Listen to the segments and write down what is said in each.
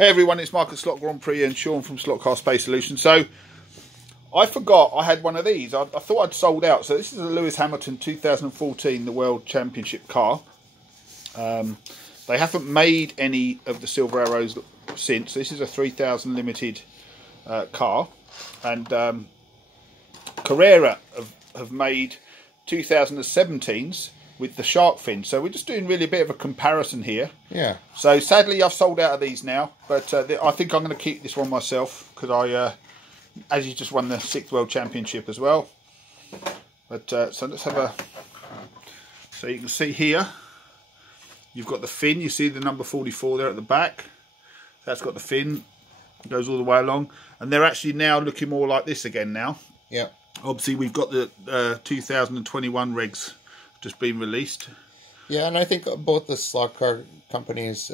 Hey everyone, it's Mark at Slot Grand Prix and Sean from Slot Car Space Solutions. So, I forgot I had one of these. I thought I'd sold out. So this is a Lewis Hamilton 2014, the World Championship car. They haven't made any of the Silver Arrows since. This is a 3000 limited car. And Carrera have made 2017s with the shark fin. So we're just doing really a bit of a comparison here. Yeah. So sadly I've sold out of these now, but I think I'm going to keep this one myself because I, as you just won the 6th World Championship as well. But so let's have a. So you can see here, you've got the fin. You see the number 44 there at the back. That's got the fin. It goes all the way along, and they're actually now looking more like this again now. Yeah. Obviously we've got the 2021 regs just been released. Yeah, and I think both the slot car companies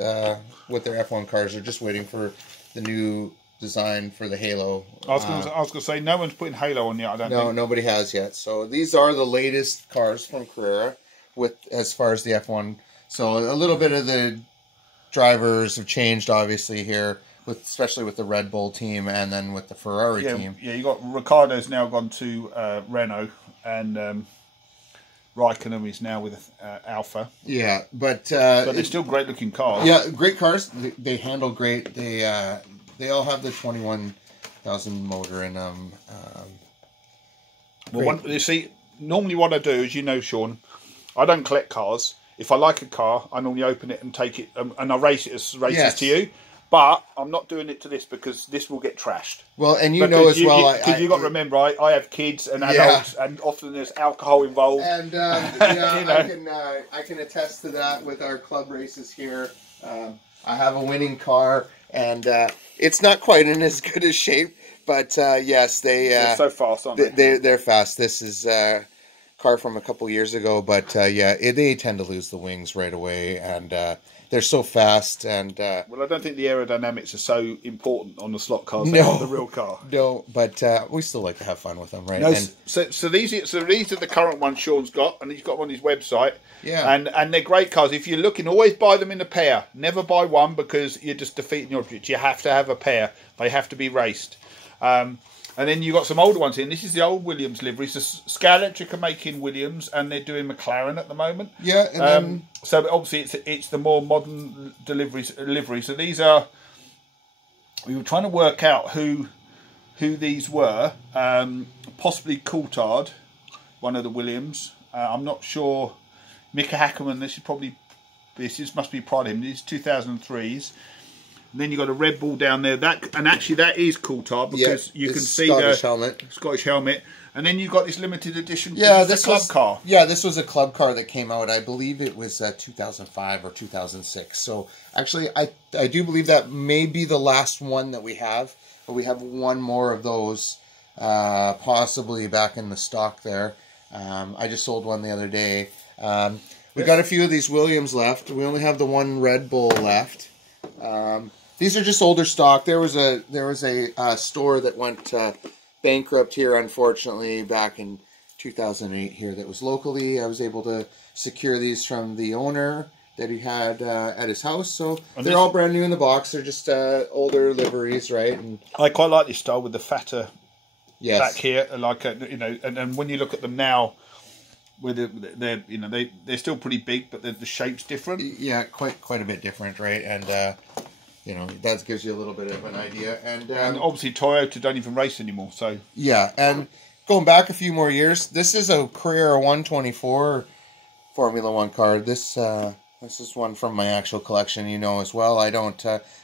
with their F1 cars are just waiting for the new design for the Halo. I was going to say, no one's putting Halo on yet, I don't think. No, nobody has yet. So these are the latest cars from Carrera with as far as the F1. So a little bit of the drivers have changed, obviously, here, especially with the Red Bull team and then with the Ferrari team. Yeah, you got Ricciardo's now gone to Renault, and Raikkonen is now with Alpha. Yeah, but they're still great looking cars. Yeah, great cars. They handle great. They all have the 21,000 motor in them. Well, you see, normally what I do, as you know, Sean, I don't collect cars. If I like a car, I normally open it and take it, and I race it as races to you. But I'm not doing it to this because this will get trashed. Well, and you know as well, because you've got to remember, I have kids and adults, and often there's alcohol involved. And yeah, you know. I can attest to that with our club races here. I have a winning car, and it's not quite in as good a shape, but yes, they're so fast, aren't they? They're fast. This is a car from a couple years ago, but yeah, they tend to lose the wings right away, and they're so fast. And well, I don't think the aerodynamics are so important on the slot cars on the real car. No, but we still like to have fun with them, right? No, so these are the current ones Sean's got, and he's got them on his website. Yeah, and they're great cars. If you're looking, always buy them in a pair. Never buy one because you're just defeating your object. You have to have a pair. They have to be raced. And then you've got some older ones in. This is the old Williams livery. So Scalextric are making Williams, and they're doing McLaren at the moment. Yeah. And so obviously it's the more modern livery. So these are. We were trying to work out who these were. Possibly Coulthard, one of the Williams. I'm not sure. Mika Hakkinen. This must be part of him. These 2003s. And then you've got a Red Bull down there. That is Coulthard because you can see the Scottish helmet. And then you've got this limited edition club car. Yeah, this was a club car that came out. I believe it was 2005 or 2006. So actually, I do believe that may be the last one that we have. But we have one more of those possibly back in the stock there. I just sold one the other day. We got a few of these Williams left. We only have the one Red Bull left. These are just older stock. There was a store that went bankrupt here, unfortunately, back in 2008 here. That was locally. I was able to secure these from the owner that he had at his house. So they're all brand new in the box. They're just older liveries, right? And I quite like this style with the fatter back here, and when you look at them now. They're still pretty big, but the shape's different. Yeah, quite a bit different, right? And that gives you a little bit of an idea. And obviously Toyota don't even race anymore, so yeah. And going back a few more years, this is a Carrera 124 Formula One car. This is one from my actual collection, as well. I don't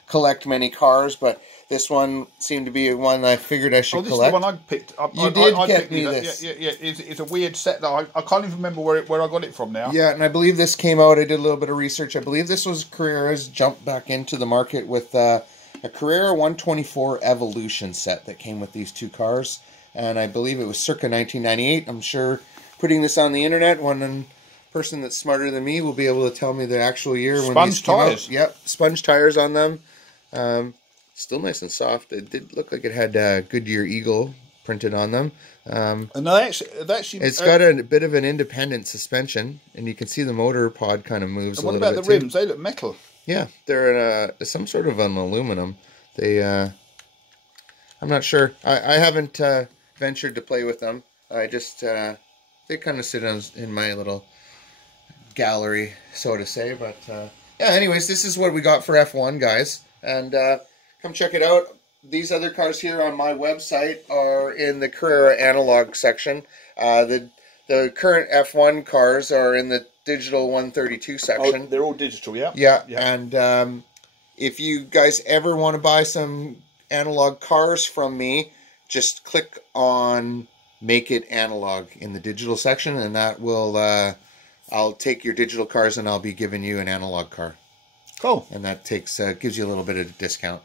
collect many cars, but this one seemed to be one I figured I should collect. This is the one I picked. You did get me this. Yeah. It's a weird set that I can't even remember where I got it from now. Yeah, and I believe this came out. I did a little bit of research. I believe this was Carrera's jump back into the market with a Carrera 124 Evolution set that came with these two cars. And I believe it was circa 1998. I'm sure putting this on the internet, one person that's smarter than me will be able to tell me the actual year when these came out. Sponge tires. Yep, sponge tires on them. Still nice and soft. It did look like it had Goodyear Eagle printed on them. And it's got a bit of an independent suspension, and you can see the motor pod kind of moves a little bit. What about the rims? They look metal. Yeah, they're in some sort of an aluminum. They, I'm not sure. I haven't ventured to play with them. I just, they kind of sit in my little gallery, so to say. But yeah, anyways, this is what we got for F1, guys. And come check it out. These other cars here on my website are in the Carrera analog section. The current F1 cars are in the digital 132 section. Oh, they're all digital, yeah? Yeah, and if you guys ever want to buy some analog cars from me, just click on Make It Analog in the digital section, and that will, I'll take your digital cars and I'll be giving you an analog car. Cool. And that takes gives you a little bit of a discount,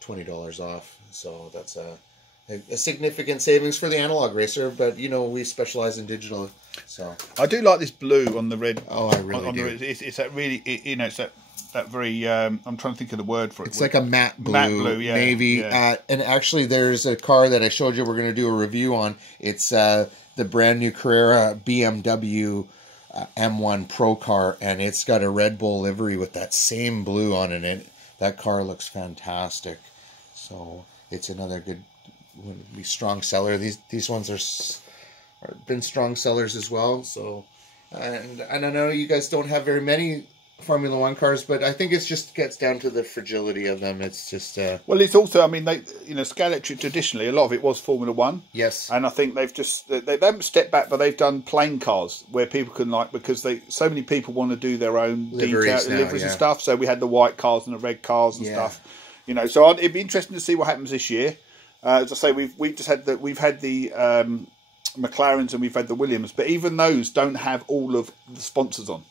$20 off. So that's a significant savings for the analog racer, but you know we specialize in digital. So I do like this blue on the red. Oh, I really do. It's that really, you know, it's that very. I'm trying to think of the word for it. It's like a matte blue, yeah, navy. yeah. And actually, there's a car that I showed you. We're going to do a review on. It's the brand new Carrera BMW M1 Pro car, and it's got a Red Bull livery with that same blue on it. And that car looks fantastic. So it's another good, strong seller. These ones are been strong sellers as well. So, and I know you guys don't have very many Formula One cars, but I think it just gets down to the fragility of them. It's just well, it's also, I mean, they, you know, Scalextric traditionally a lot of it was Formula One. Yes, and I think they've just they haven't stepped back, but they've done plain cars where people can because so many people want to do their own liveries and stuff. So we had the white cars and the red cars and stuff. You know, so it'd be interesting to see what happens this year. As I say, we've had the McLarens and we've had the Williams, but even those don't have all of the sponsors on.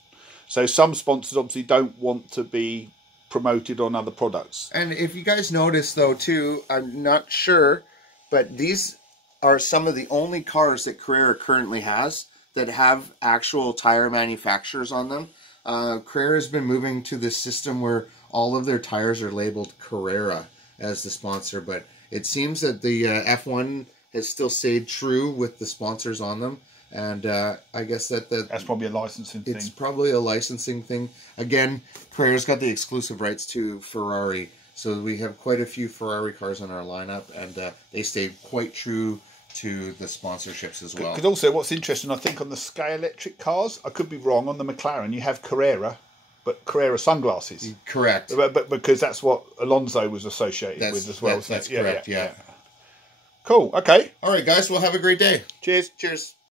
So some sponsors obviously don't want to be promoted on other products. And if you guys notice though too, I'm not sure, but these are some of the only cars that Carrera currently has that have actual tire manufacturers on them. Carrera's been moving to this system where all of their tires are labeled Carrera as the sponsor, but it seems that the F1 has still stayed true with the sponsors on them. And I guess that's probably a licensing thing. It's probably a licensing thing. Again, Carrera's got the exclusive rights to Ferrari. So we have quite a few Ferrari cars in our lineup, and they stay quite true to the sponsorships as well. Because also what's interesting, I think on the Scalextric cars, I could be wrong, on the McLaren you have Carrera, but Carrera sunglasses. Correct. But because that's what Alonso was associated with as well. That's correct, yeah. Cool, okay. All right, guys, well, have a great day. Cheers. Cheers.